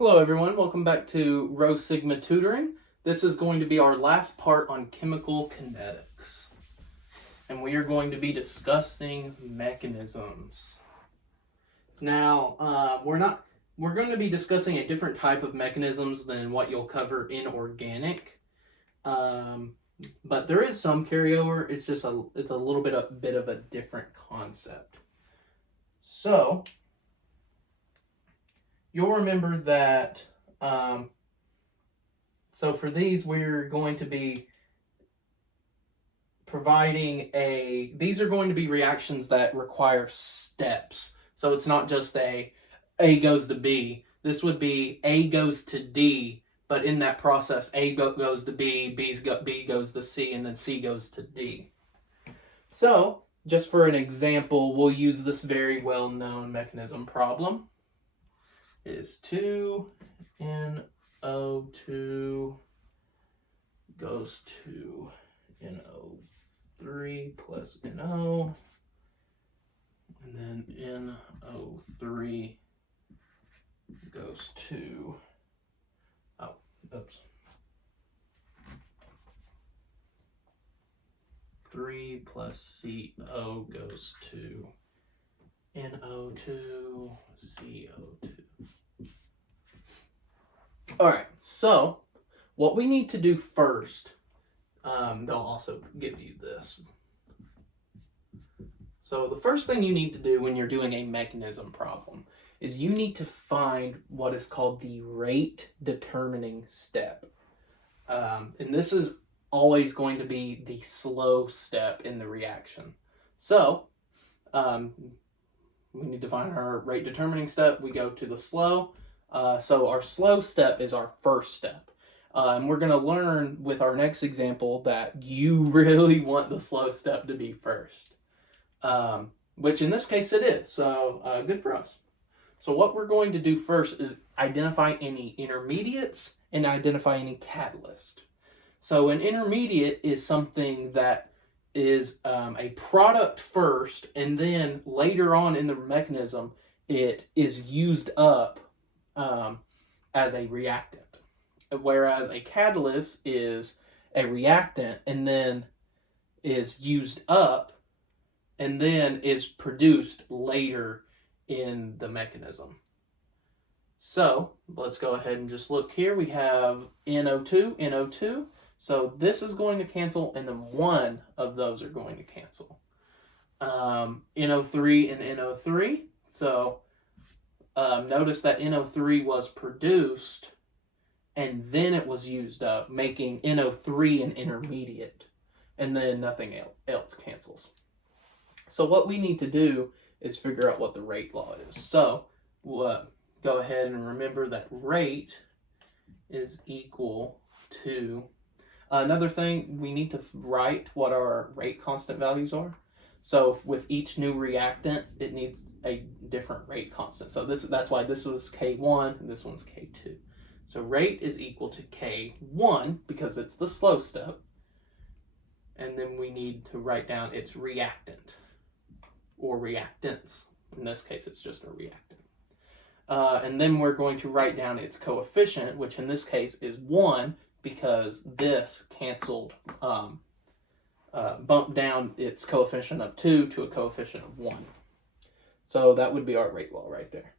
Hello everyone, welcome back to Rho Sigma Tutoring. This is going to be our last part on chemical kinetics. And we are going to be discussing mechanisms. Now, we're going to be discussing a different type of mechanisms than what you'll cover in organic. But there is some carryover. It's a little bit of a different concept. So, you'll remember that, so for these, we're going to be providing these are going to be reactions that require steps. So it's not just A goes to B. This would be A goes to D, but in that process, A goes to B, B goes to C, and then C goes to D. So, just for an example, we'll use this very well-known mechanism problem. Is 2NO2 goes to NO3 plus NO, and then NO3 goes to, 3 plus CO goes to NO2, CO2. Alright, so what we need to do first, they'll also give you this. So the first thing you need to do when you're doing a mechanism problem is you need to find what is called the rate determining step. And this is always going to be the slow step in the reaction. So, we need to find our rate determining step. We go to the slow. So our slow step is our first step. And we're going to learn with our next example that you really want the slow step to be first. Which in this case it is. So good for us. So what we're going to do first is identify any intermediates and identify any catalyst. So an intermediate is something that is a product first, and then later on in the mechanism, it is used up as a reactant. Whereas a catalyst is a reactant and then is used up and then is produced later in the mechanism. So let's go ahead and just look here. We have NO2, NO2. So this is going to cancel, and then one of those are going to cancel. NO3 and NO3. So notice that NO3 was produced, and then it was used up, making NO3 an intermediate, and then nothing else cancels. So what we need to do is figure out what the rate law is. So we'll go ahead and remember that rate is equal to... Another thing, we need to write what our rate constant values are. So with each new reactant, it needs a different rate constant. So that's why this was K1 and this one's K2. So rate is equal to K1 because it's the slow step. And then we need to write down its reactant or reactants. In this case, it's just a reactant. And then we're going to write down its coefficient, which in this case is 1, because this canceled, bumped down its coefficient of 2 to a coefficient of 1. So that would be our rate law right there.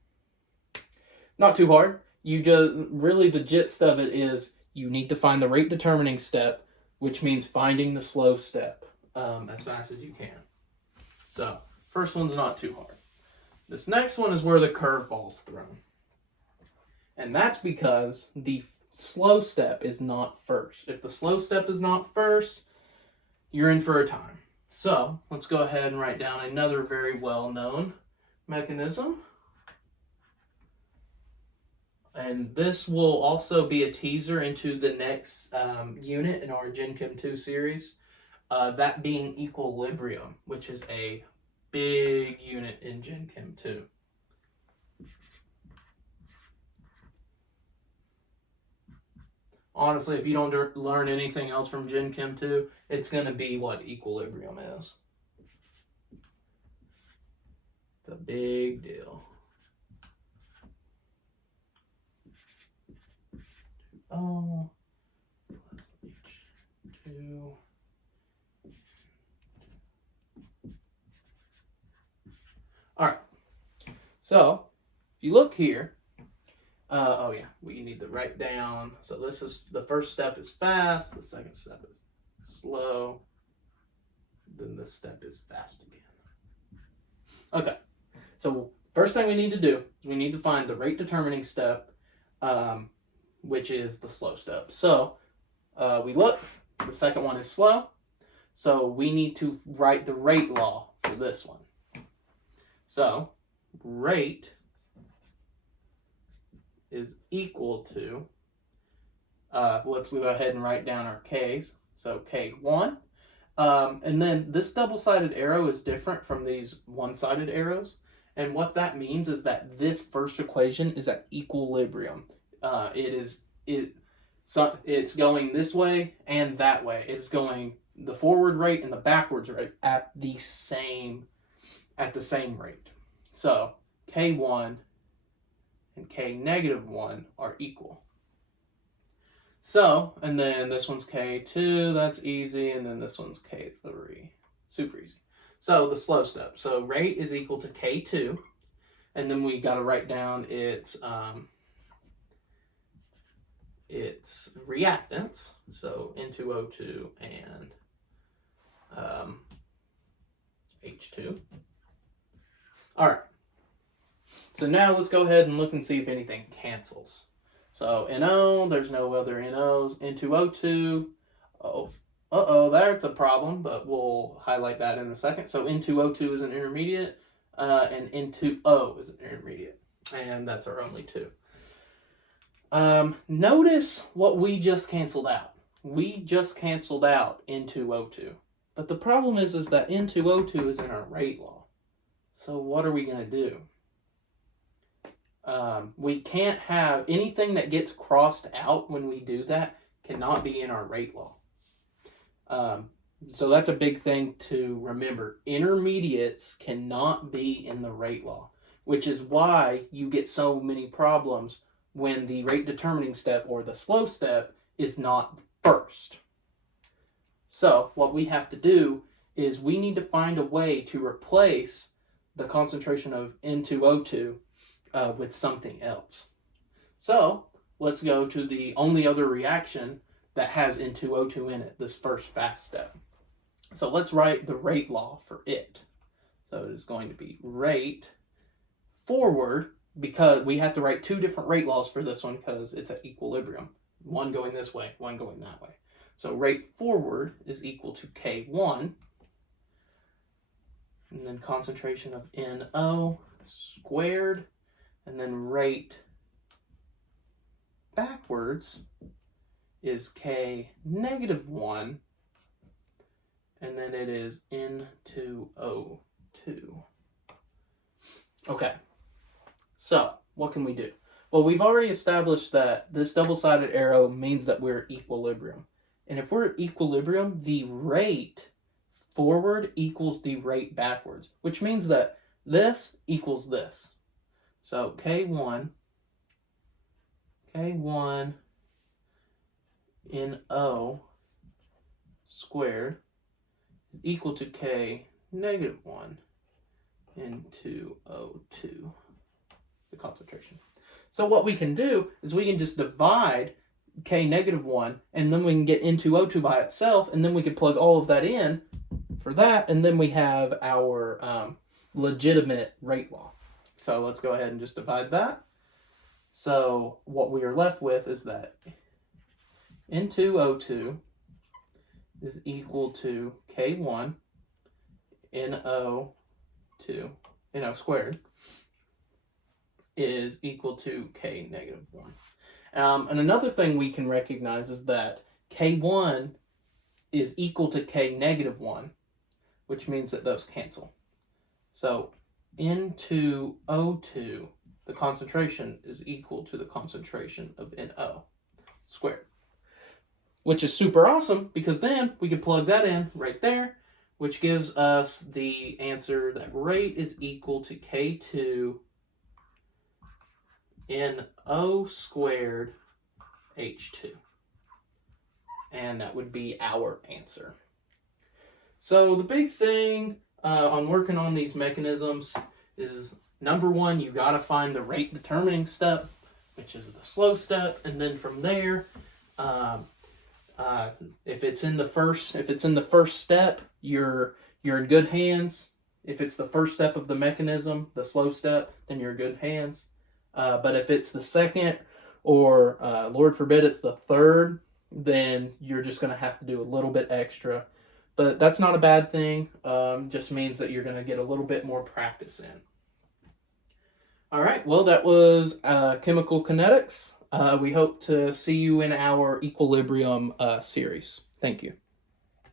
Not too hard. You just, really the gist of it is you need to find the rate determining step, which means finding the slow step as fast as you can. So first one's not too hard. This next one is where the curveball's thrown. And that's because the slow step is not first. If the slow step is not first, you're in for a time. So let's go ahead and write down another very well-known mechanism. And this will also be a teaser into the next unit in our Gen Chem 2 series, that being equilibrium, which is a big unit in Gen Chem 2. Honestly, if you don't learn anything else from Gen Chem 2, it's going to be what equilibrium is. It's a big deal. NO H2. All right. So if you look here, oh yeah, we need to write down. So this is the first step is fast. The second step is slow. Then this step is fast again. Okay. So first thing we need to do is we need to find the rate determining step, which is the slow step. So we look, the second one is slow. So we need to write the rate law for this one. So rate is equal to, let's go ahead and write down our K's. So K1. And then this double-sided arrow is different from these one-sided arrows. And what that means is that this first equation is at equilibrium. It's going this way and that way. It's going the forward rate and the backwards rate at the same rate. So K1 and K negative 1 are equal. So, and then this one's K2, that's easy, and then this one's K3, super easy. So the slow step, so rate is equal to K2, and then we got to write down its reactants, so N2O2 and H2. All right, so now let's go ahead and look and see if anything cancels. So NO, there's no other NOs. N2O2, there's a problem, but we'll highlight that in a second. So N2O2 is an intermediate, and N2O is an intermediate, and that's our only two. Notice what we just canceled out. We just canceled out N2O2, but the problem is that N2O2 is in our rate law. So what are we going to do? We can't have anything that gets crossed out when we do that cannot be in our rate law. So that's a big thing to remember. Intermediates cannot be in the rate law, which is why you get so many problems when the rate determining step or the slow step is not first. So what we have to do is we need to find a way to replace the concentration of N2O2 with something else. So let's go to the only other reaction that has N2O2 in it, this first fast step. So let's write the rate law for it. So it is going to be rate forward, because we have to write two different rate laws for this one because it's at equilibrium. One going this way, one going that way. So rate forward is equal to K1, and then concentration of NO squared, and then rate backwards is K negative 1, and then it is N2O2. Okay, so what can we do? Well, we've already established that this double-sided arrow means that we're at equilibrium. And if we're at equilibrium, the rate forward equals the rate backwards, which means that this equals this. So K1 NO squared is equal to K negative 1 N2O2, the concentration. So what we can do is we can just divide K negative 1, and then we can get N2O2 by itself, and then we can plug all of that in for that, and then we have our legitimate rate law. So let's go ahead and just divide that. So what we are left with is that N2O2 is equal to K1 NO squared is equal to K negative 1. And another thing we can recognize is that K1 is equal to K negative 1, which means that those cancel. So N2O2, the concentration, is equal to the concentration of NO squared, which is super awesome because then we can plug that in right there, which gives us the answer that rate is equal to K2 NO squared H2. And that would be our answer. So the big thing on working on these mechanisms is, number one, you got to find the rate determining step, which is the slow step, and then from there, if it's in the first step, you're in good hands. If it's the first step of the mechanism, the slow step, then you're in good hands. But if it's the second, or Lord forbid it's the third, then you're just going to have to do a little bit extra. But that's not a bad thing. Just means that you're going to get a little bit more practice in. All right, well, that was chemical kinetics. We hope to see you in our equilibrium series. Thank you.